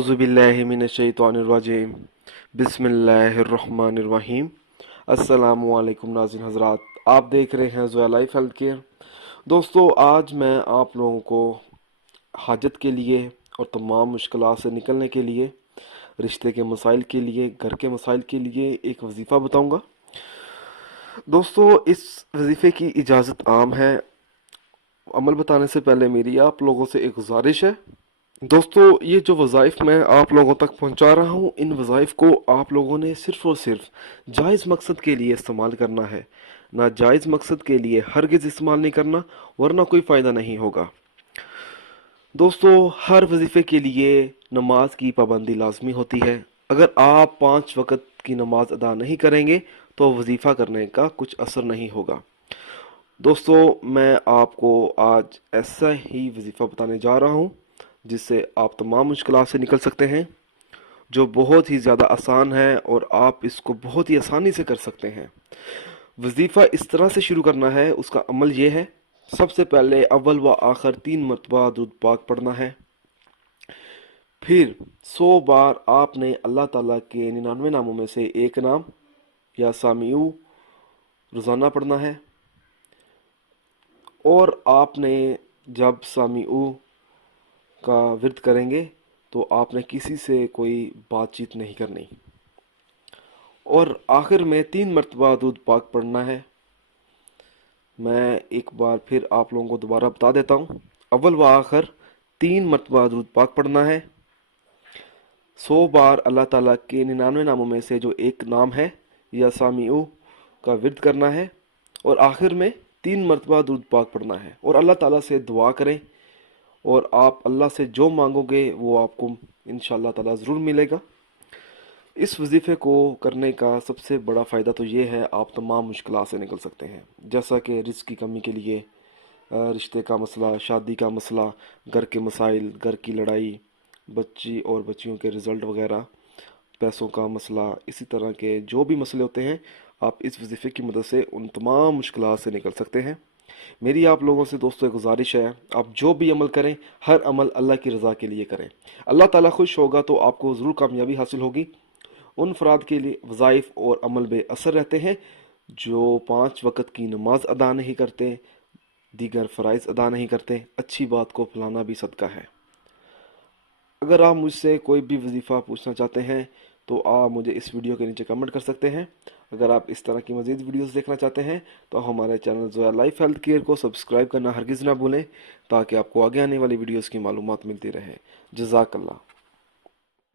औज़ु बिल्लाहि मिनश्शैतानिर्रजीम बिस्मिल्लाहिर्रहमानिर्रहीम। अस्सलामु अलैकुम नाज़रीन हज़रात, आप देख रहे हैं ज़ोया लाइफ हेल्थ केयर। दोस्तों, आज मैं आप लोगों को हाजत के लिए और तमाम मुश्किलात से निकलने के लिए, रिश्ते के मसाइल के लिए, घर के मसाइल के लिए एक वजीफ़ा बताऊंगा। दोस्तों, इस वजीफ़े की इजाज़त आम है। अमल बताने से पहले मेरी आप लोगों से एक गुजारिश है। दोस्तों, ये जो वज़ाइफ मैं आप लोगों तक पहुंचा रहा हूं, इन वज़ाइफ को आप लोगों ने सिर्फ़ और सिर्फ जायज़ मकसद के लिए इस्तेमाल करना है। नाजायज़ मकसद के लिए हरगिज़ इस्तेमाल नहीं करना, वरना कोई फ़ायदा नहीं होगा। दोस्तों, हर वजीफ़े के लिए नमाज की पाबंदी लाजमी होती है। अगर आप 5 वक़्त की नमाज अदा नहीं करेंगे तो वजीफ़ा करने का कुछ असर नहीं होगा। दोस्तों, मैं आपको आज ऐसा ही वजीफ़ा बताने जा रहा हूँ जिससे आप तमाम मुश्किलात से निकल सकते हैं, जो बहुत ही ज़्यादा आसान है और आप इसको बहुत ही आसानी से कर सकते हैं। वजीफ़ा इस तरह से शुरू करना है, उसका अमल ये है। सबसे पहले अव्वल व आखिर 3 मरतबा दुरूद पाक पढ़ना है। फिर 100 बार आपने अल्लाह ताला के 99 नामों में से एक नाम या सामिऊ रोज़ाना पढ़ना है। और आपने जब सामिऊ का विर्द करेंगे तो आपने किसी से कोई बातचीत नहीं करनी। और आखिर में 3 मरतबा दुरूद पाक पढ़ना है। मैं एक बार फिर आप लोगों को दोबारा बता देता हूँ। अव्वल व आखिर 3 मरतबा दुरूद पाक पढ़ना है। 100 बार अल्लाह ताला के 99 नामों में से जो एक नाम है या सामिऊ का विर्द करना है। और आखिर में 3 मरतबा दुरूद पाक पढ़ना है और अल्लाह ताला से दुआ करें। और आप अल्लाह से जो मांगोगे वो आपको इंशाअल्लाह ताला ज़रूर मिलेगा। इस वजीफ़े को करने का सबसे बड़ा फ़ायदा तो ये है, आप तमाम मुश्किलात से निकल सकते हैं, जैसा कि रिस्क की कमी के लिए, रिश्ते का मसला, शादी का मसला, घर के मसाइल, घर की लड़ाई, बच्ची और बच्चियों के रिज़ल्ट वगैरह, पैसों का मसला, इसी तरह के जो भी मसले होते हैं, आप इस वजीफ़े की मदद से उन तमाम मुश्किलात से निकल सकते हैं। मेरी आप लोगों से दोस्तों एक गुजारिश है, आप जो भी अमल करें, हर अमल अल्लाह की रज़ा के लिए करें। अल्लाह ताला खुश होगा तो आपको ज़रूर कामयाबी हासिल होगी। उन अफराद के लिए वज़ाइफ और अमल बेअसर रहते हैं जो 5 वक़्त की नमाज अदा नहीं करते, दीगर फ़राइज़ अदा नहीं करते। अच्छी बात को फैलाना भी सदका है। अगर आप मुझसे कोई भी वजीफ़ा पूछना चाहते हैं तो आप मुझे इस वीडियो के नीचे कमेंट कर सकते हैं। अगर आप इस तरह की मज़ीद वीडियोस देखना चाहते हैं तो हमारे channel Zoya life health care को सब्सक्राइब करना हरगिज़ ना भूलें, ताकि आपको आगे आने वाली वीडियोस की मालूमात मिलती रहे। जज़ाकल्लाह।